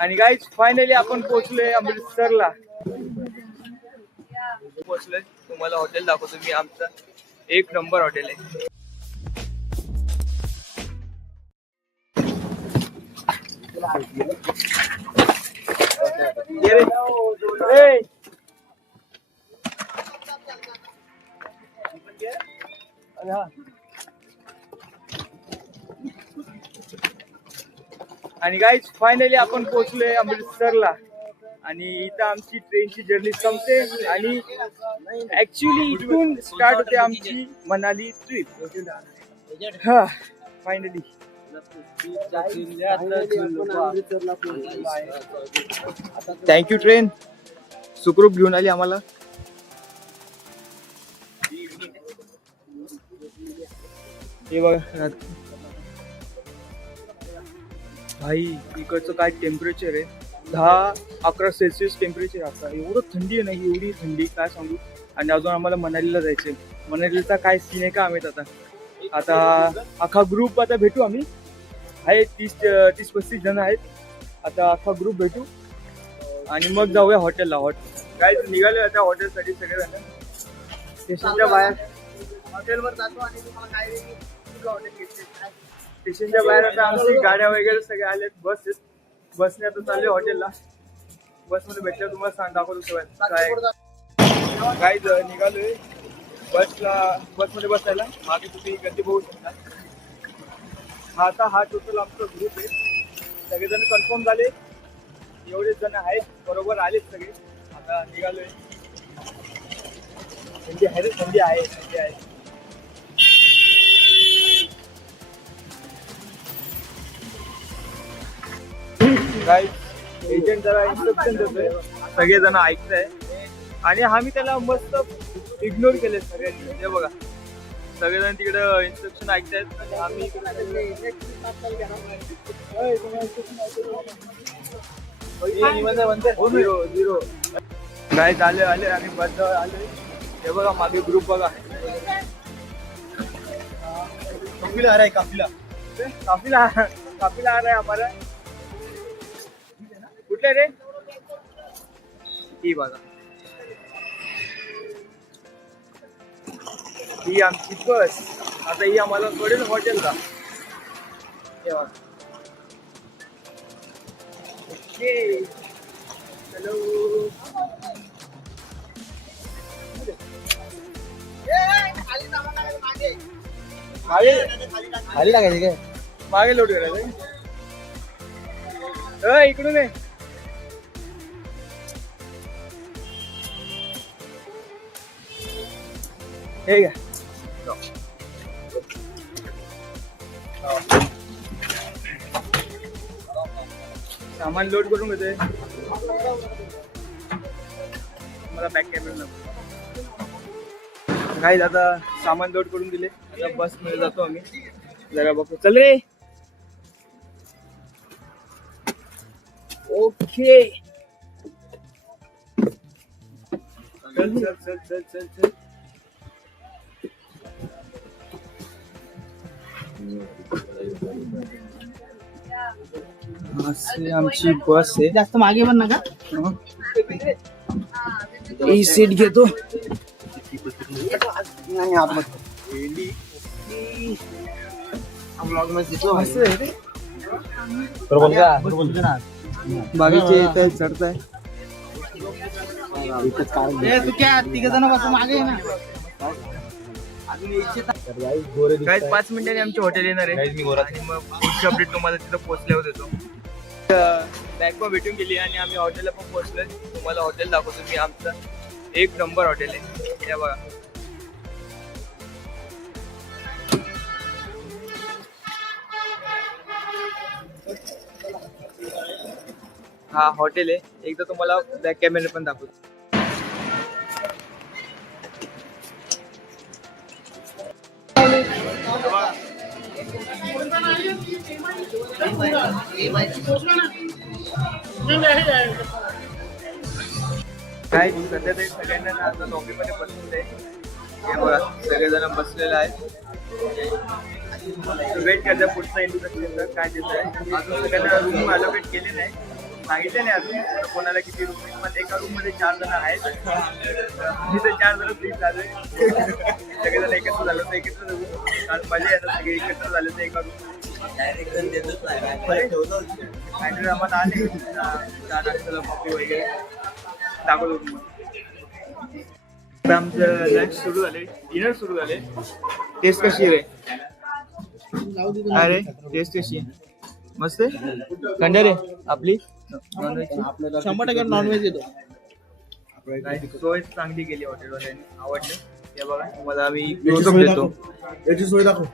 आणि guys finally आपण पोहोचलोय अमृतसरला. पोहोचलोय, तुम्हाला हॉटेल दाखवतो मी. आमचं एक नंबर हॉटेल आहे. आणि गाईज फायनली आपण पोहोचलोय अमृतसरला. आणि इथं आमची ट्रेनची जर्नी संपते आणि ऍक्च्युली इथून स्टार्ट होते आमची मनाली ट्रिप. हा फायनली थँक्यू ट्रेन, सुखरूप घेऊन आली आम्हाला. हे बघा भाई, इकडचं काय टेम्परेचर आहे, 10-11 सेल्सिअस टेम्परेचर आता. एवढं थंडी आहे ना, एवढी थंडी काय सांगू. आणि अजून आम्हाला मनालीला जायचंय. मनालीचा काय सीन आहे का आम्ही आता अख्खा ग्रुप आता भेटू. आम्ही आहे 30-35 जण आहेत. आता अख्खा ग्रुप भेटू आणि मग जाऊया हॉटेलला. काय निघाले आता हॉटेलसाठी सगळेजण. स्टेशनच्या बाहेर हॉटेलवर जातो आणि तुम्हाला काय हॉटेल घेतले. स्टेशनच्या बाहेर आता आमची गाड्या वगैरे सगळे आलेत. बसने आता चालले हॉटेलला. बसमध्ये भेटल्यावर तुम्हाला दाखवतो काय निघालोय बसमध्ये बसायला. मागे तुम्ही गर्दी बघू शकता. हा टोटल आमचा ग्रुप आहे. सगळेजण कन्फर्म झाले, एवढेच जण आहेत, बरोबर आलेत सगळे. आता निघालोय. थंडी आहे रे, थंडी आहे. एजंट जरा इन्स्ट्रक्शन देतोय, सगळेजण ऐकताय. आणि आम्ही त्याला मस्त इग्नोर केले सगळ्यांनी. हे बघा, सगळेजण तिकडे इन्स्ट्रक्शन ऐकतायत आणि आम्ही झिरो काय आले आम्ही बस आले. हे बघा मागे ग्रुप बघा. काफिला आ रहा है हमारा. कुठले रे? ही बघा, ही आमची बस. आता ही आम्हाला सोडेल हॉटेलला. Okay, hello. खाली टाकायचे काय? मागे लोट करायचं. इकडून आहे. हे घ्या. सामान लोड करून घेतोय. मला बॅक कॅमेरा काय. आता सामान लोड करून दिले. आता बस मध्ये जातो आम्ही. जरा बघतो. चल रे. ओके, चल. आमची बस आहे. जास्त मागे पण नका. ही सीट घेतो. बाकीचे चढताय. तू क्या तिघ जण बस मागे ना. काय 5 मिनिटांनी आमचे हॉटेल येणार आहे. आणि मग पुढची अपडेट तुम्हाला तिथं पोहोचल्यावर देतो. बॅग पण भेटून गेली आणि आम्ही हॉटेलला पण पोहोचलोय. तुम्हाला हॉटेल दाखवतो मी. आमचं एक नंबर हॉटेल आहे. हे बघा, हा हॉटेल आहे. एकदा तुम्हाला बॅक कॅमेरा पण दाखवतो. काय सध्या तरी सगळ्यांना आता नोकरीमध्ये बसलेलं आहे. हे बघा सगळेजण बसलेले आहेत. वेट करता पुढचा इंट्रोडक्शनचा काय देत आहे. अजून सगळ्यांना रूम अलोकेट केले नाही. सांगितलं नाही अजून कोणाला किती रूम आहे, पण एका रूम मध्ये 4 जण आहेत. जिथे 4 जण फ्री झाले सगळेजण एकत्र झालं तर एकत्र जाऊ. आज मजा येतात सगळे एकत्र झाले तर एका रूम आम्हाला आले नाश्त्याला कॉफी वगैरे दाखवतो तुम्हाला. आमचं लंच सुरू झाले, डिनर सुरू झाले. टेस्ट कशी आहे रे? अरे टेस्ट कशी आहे? मस्त आहे. खंडर आहे आपली 100% नॉनव्हेज येतो. सोय चांगली केली हॉटेलवाल्यांनी, आवडलं. हे बघा तुम्हाला आम्ही क्लोजअप देतो. याची सोय दाखव.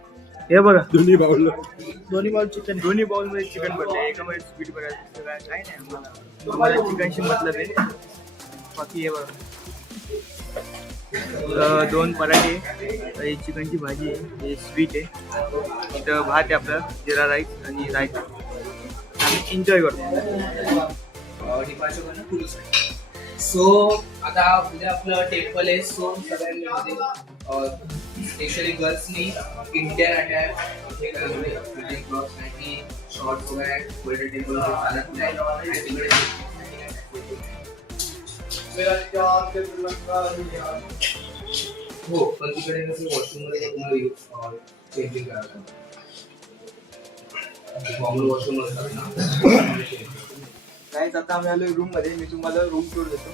हे बघा दोन्ही बाउल चिकन. दोन्ही बाउल मध्ये चिकन भरले, एकामध्ये स्वीट भरायचं काय नाही आम्हाला. तुम्हाला चिकनशी मतलब आहे. बाकी हे बघा 2 पराठे, चिकनची भाजी आहे, हे स्वीट आहे, इथं भात आहे आपलं, जिरा राईस आणि राईस. आम्ही एन्जॉय करतो. सो आता उद्या आपलं टेम्पल आहे. सो सगळ्यांनी स्पेशली गर्ल्सनी इंडियन अटॅक हे करायला क्लॉथ्स आणि शॉर्ट्स वगैरे गोल्डन टेम्पल चालत नाही. हो पण तिकडे कसं वॉशरूम मध्ये तुम्हाला चेंजिंग करायला कॉमन वॉशरूम असतात ना. गाईज आता आम्ही आलो रूम मध्ये. मी तुम्हाला रूम टूर देतो.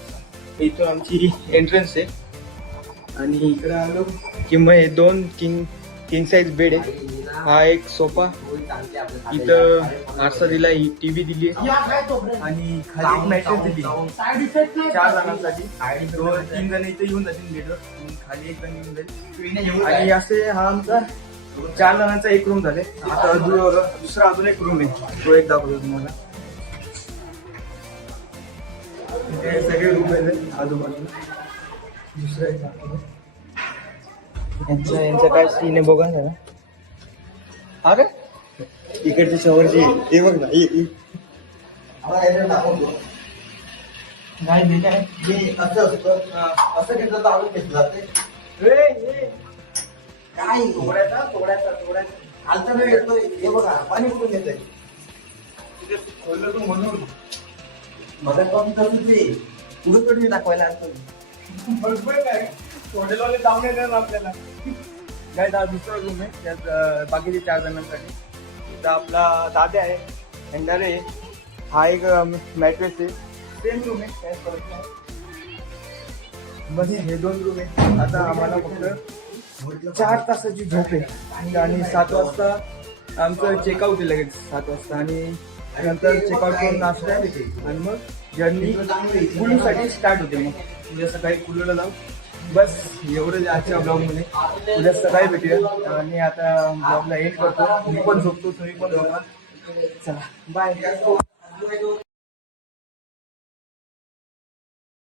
इथून आमची एंट्रन्स आहे आणि इकडे आलो की मग हे 2 किंग साईज बेड आहे. हा एक सोफा, इथं आरसा दिला, ही टीव्ही दिली आणि खाली एक मॅट्रेस दिली 4 जणांसाठी. 2-3 जण इथे येऊन जातील बेडवर, खाली एक जण येऊन जाईल. आणि असे हा आमचा 4 जणांचा एक रूम झाले. आता दुसरा अजून एक रूम आहे, तो एक दाखवतो तुम्हाला. हे सगळे रूम आहेत आजूबाजूला. दुसरं एक दाखवतो. यांचा काय सीन आहे बघा जरा. अरे इकडचे शहरचे हे बघ ना, नाही दिले आहे. असं असं घेतलं तर आपण घेतलं जाते. काय थोड्याचा खालचा वेळ येतोय. हे बघा पाणी कुठून येतंय म्हणून मला कमी करून ते पुढे थोडी दाखवायला असतो. काय हॉटेलवाले जाऊन येणार आपल्याला. काय दुसरा रूम आहे, त्यात बाकीचे 4 जणांसाठी. इथं आपला दादा आहे, हँडर आहे, हा एक मॅट्रेस आहे. सेम रूम आहे, काय फरक नाही. बस हे 2 रूम आहे. आता आम्हाला फक्त 4 तासाची झोप आहे आणि 7 वाजता आमचं चेकआउट आहे लगेच 7 वाजता. आणि नंतर चेकआउट करून नाश्ता आहे आणि मग जर्नी कुलूसाठी स्टार्ट होते. मग उद्या सकाळी कुलूला जाऊ. बस एवढं आजच्या ब्लॉगमध्ये. उद्या सकाळी भेटूया आणि आता ब्लॉगला एंड करतो. मी पण झोपतो, तुम्ही पण झोपा. चला बाय.